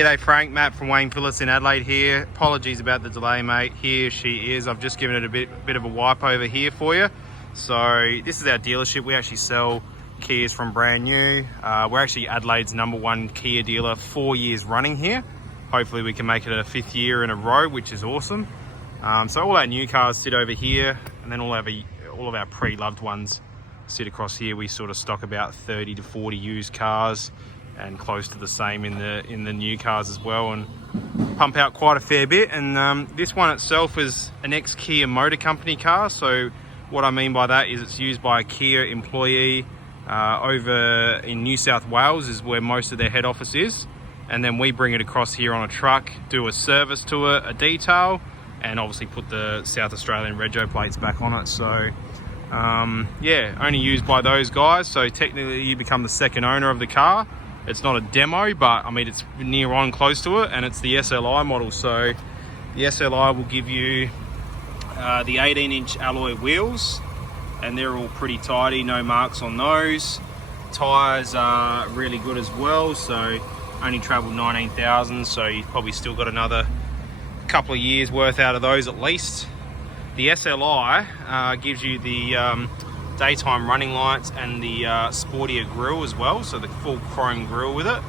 G'day Frank, Matt from Wayne Phillips in Adelaide here. Apologies about the delay, mate. Here she is. I've just given it a bit of a wipe over here for you. So this is our dealership. We actually sell Kias from brand new. We're actually Adelaide's #1 Kia dealer, 4 years running here. Hopefully we can make it a 5th year in a row, which is awesome. So all our new cars sit over here, and then all of our pre-loved ones sit across here. We sort of stock about 30 to 40 used cars, and close to the same in the new cars as well, and pump out quite a fair bit. And this one itself is an ex-Kia Motor Company car. So what I mean by that is it's used by a Kia employee over in New South Wales, is where most of their head office is, and then we bring it across here on a truck, do a service to it, a detail, and obviously put the South Australian rego plates back on it. So yeah, only used by those guys. So technically you become the second owner of the car. It's not a demo, but I mean it's near on close to it, and it's the SLI model. So the SLI will give you the 18-inch alloy wheels, and they're all pretty tidy, no marks on those. Tires are really good as well, so only travelled 19,000, so you've probably still got another couple of years worth out of those at least. The SLI gives you the daytime running lights and the sportier grille as well, so the full chrome grille with it,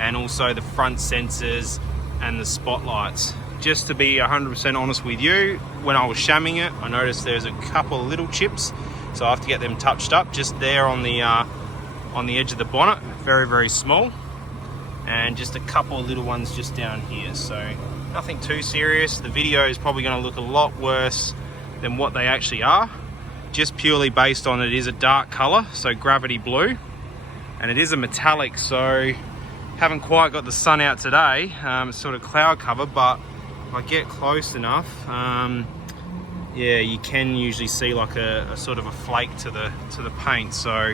and also the front sensors and the spotlights. Just to be 100% honest with you, when I was shamming it, I noticed there's a couple of little chips, so I have to get them touched up just there on the edge of the bonnet, very small, and just a couple of little ones just down here. So nothing too serious. The video is probably going to look a lot worse than what they actually are, just purely based on it is a dark color, so gravity blue, and it is a metallic. So haven't quite got the sun out today, it's sort of cloud cover, but if I get close enough, yeah, you can usually see like a sort of a flake to the paint. So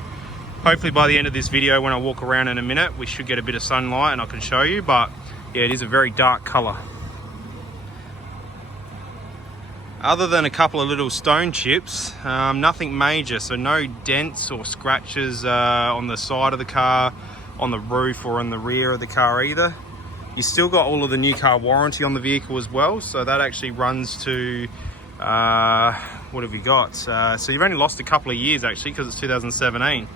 hopefully by the end of this video, when I walk around in a minute, we should get a bit of sunlight and I can show you. But yeah, it is a very dark color. Other than a couple of little stone chips, nothing major, so no dents or scratches on the side of the car, on the roof or on the rear of the car either. You still got all of the new car warranty on the vehicle as well, so that actually runs to, what have you got? So you've only lost a couple of years actually, because it's 2017.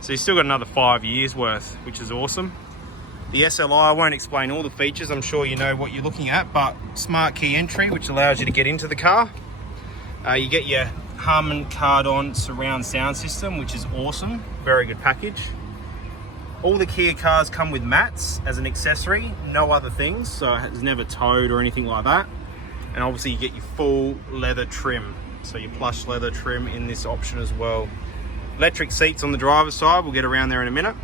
So you've still got another 5 years worth, which is awesome. The SLI, I won't explain all the features, I'm sure you know what you're looking at, but smart key entry, which allows you to get into the car. You get your Harman Kardon surround sound system, which is awesome, very good package. All the Kia cars come with mats as an accessory, no other things, so it's never towed or anything like that. And obviously you get your full leather trim, so your plush leather trim in this option as well. Electric seats on the driver's side, we'll get around there in a minute.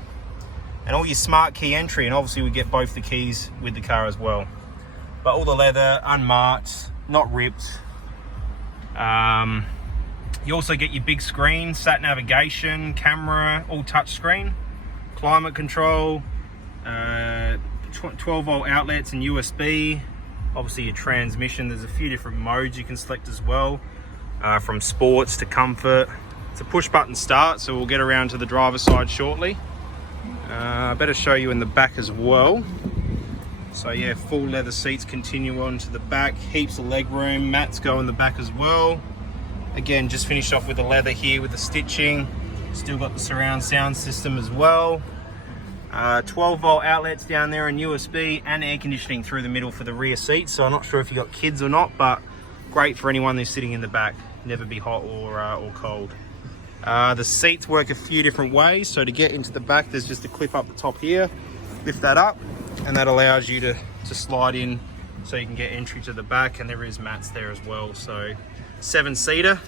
And all your smart key entry, and obviously we get both the keys with the car as well. But all the leather, unmarked, not ripped. You also get your big screen, sat navigation, camera, all touch screen, climate control, 12 volt outlets and USB. Obviously your transmission, there's a few different modes you can select as well, from sports to comfort. It's a push button start, so we'll get around to the driver's side shortly. I better show you in the back as well. So yeah, full leather seats continue on to the back, heaps of leg room, mats go in the back as well. Again, just finished off with the leather here with the stitching. Still got the surround sound system as well. 12 volt outlets down there and USB, and air conditioning through the middle for the rear seats. So I'm not sure if you got kids or not, but great for anyone who's sitting in the back. Never be hot or cold. The seats work a few different ways. So to get into the back, there's just a clip up the top here. Lift that up, and that allows you to slide in, so you can get entry to the back, and there is mats there as well. So 7-seater.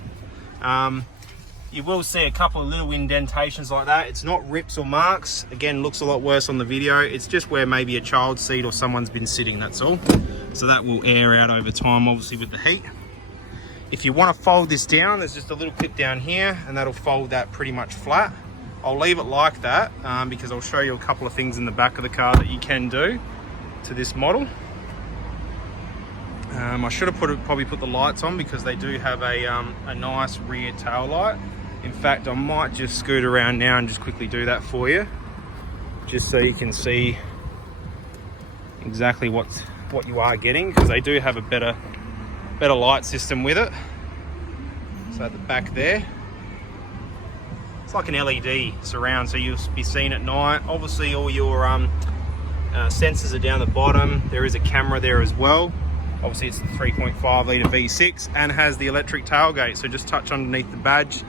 You will see a couple of little indentations like that. It's not rips or marks. Again, looks a lot worse on the video. It's just where maybe a child's seat or someone's been sitting, that's all. So that will air out over time, obviously with the heat. If you want to fold this down, there's just a little clip down here, and that'll fold that pretty much flat. I'll leave it like that because I'll show you a couple of things in the back of the car that you can do to this model. I should have probably put the lights on, because they do have a nice rear tail light. In fact, I might just scoot around now and just quickly do that for you, just so you can see exactly what you are getting, because they do have a better light system with it. So at the back there, it's like an LED surround, so you'll be seen at night. Obviously all your sensors are down the bottom. There is a camera there as well. Obviously it's the 3.5 litre V6 and has the electric tailgate, so just touch underneath the badge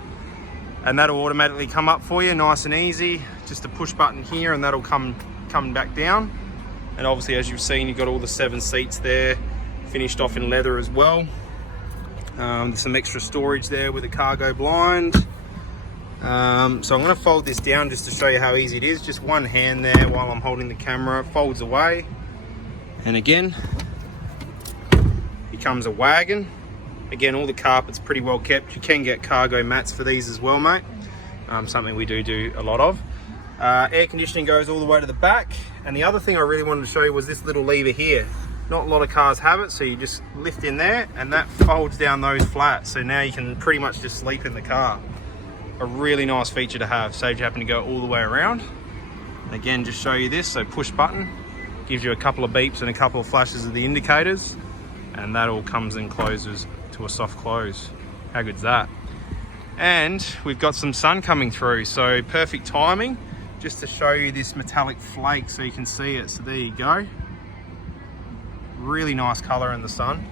and that'll automatically come up for you, nice and easy. Just a push button here and that'll come back down. And obviously, as you've seen, you've got all the 7 seats there, finished off in leather as well. There's some extra storage there with a cargo blind. So I'm going to fold this down just to show you how easy it is. Just one hand there while I'm holding the camera, it folds away. And again, becomes a wagon. Again, all the carpet's pretty well kept. You can get cargo mats for these as well, mate. Something we do a lot of. Air conditioning goes all the way to the back. And the other thing I really wanted to show you was this little lever here. Not a lot of cars have it, so you just lift in there and that folds down those flats. So now you can pretty much just sleep in the car. A really nice feature to have, saves you having to go all the way around. And again, just show you this, so push button, gives you a couple of beeps and a couple of flashes of the indicators, and that all comes and closes to a soft close. How good's that? And we've got some sun coming through, so perfect timing just to show you this metallic flake so you can see it. So there you go. Really nice color in the sun.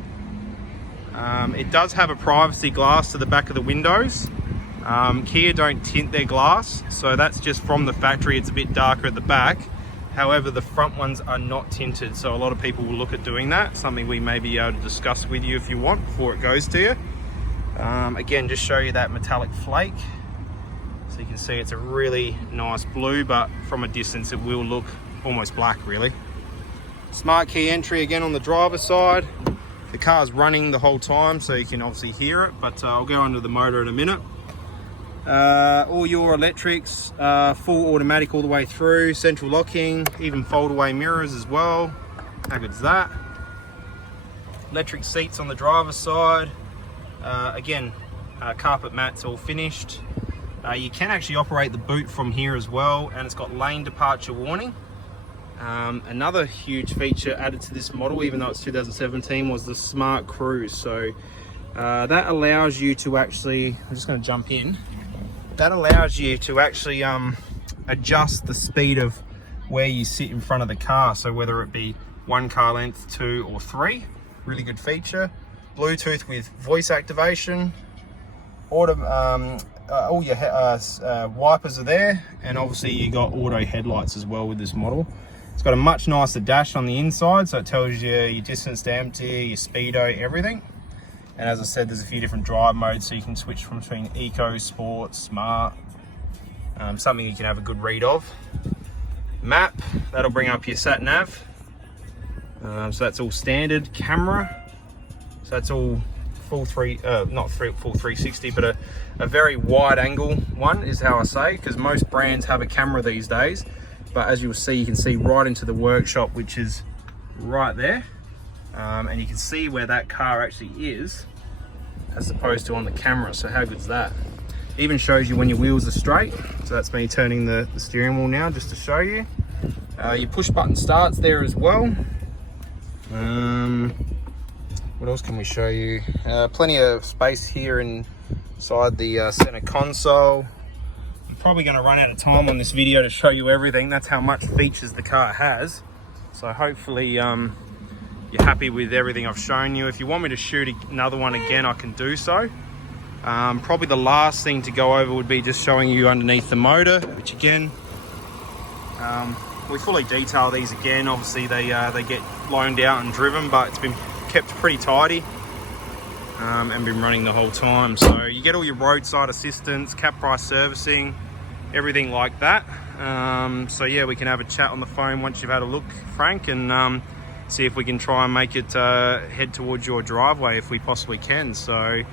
It does have a privacy glass to the back of the windows. Kia don't tint their glass, so that's just from the factory. It's a bit darker at the back. However, the front ones are not tinted, so a lot of people will look at doing that. Something we may be able to discuss with you if you want before it goes to you. Again, just show you that metallic flake. So you can see it's a really nice blue, but from a distance it will look almost black really. Smart key entry again on the driver's side. The car's running the whole time, so you can obviously hear it, but I'll go under the motor in a minute. All your electrics, full automatic all the way through, central locking, even fold away mirrors as well. How good is that? Electric seats on the driver's side. Again, carpet mats all finished. You can actually operate the boot from here as well, and it's got lane departure warning. Another huge feature added to this model, even though it's 2017, was the smart cruise. So that allows you to actually, I'm just going to jump in. That allows you to actually adjust the speed of where you sit in front of the car. So whether it be 1 car length, 2 or 3, really good feature. Bluetooth with voice activation. All your wipers are there, and obviously you got auto headlights as well with this model. It's got a much nicer dash on the inside, so it tells you your distance to empty, your speedo, everything. And as I said, there's a few different drive modes, so you can switch from between eco, sport, smart, something you can have a good read of. Map, that'll bring up your sat nav. So that's all standard. Camera, so that's all full not full 360, but a very wide angle one is how I say, because most brands have a camera these days. But as you'll see, you can see right into the workshop, which is right there. And you can see where that car actually is, as opposed to on the camera. So how good is that? It even shows you when your wheels are straight. So that's me turning the steering wheel now, just to show you. Your push button starts there as well. What else can we show you? Plenty of space here inside the center console. I'm probably going to run out of time on this video to show you everything. That's how much features the car has. So hopefully you're happy with everything I've shown you. If you want me to shoot another one again, I can do so. Probably the last thing to go over would be just showing you underneath the motor, which again, we fully detail these again. Obviously they get loaned out and driven, but it's been kept pretty tidy and been running the whole time. So you get all your roadside assistance, cap price servicing, everything like that. So yeah, we can have a chat on the phone once you've had a look, Frank, and see if we can try and make it head towards your driveway if we possibly can. So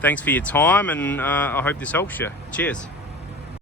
thanks for your time, and I hope this helps you. Cheers.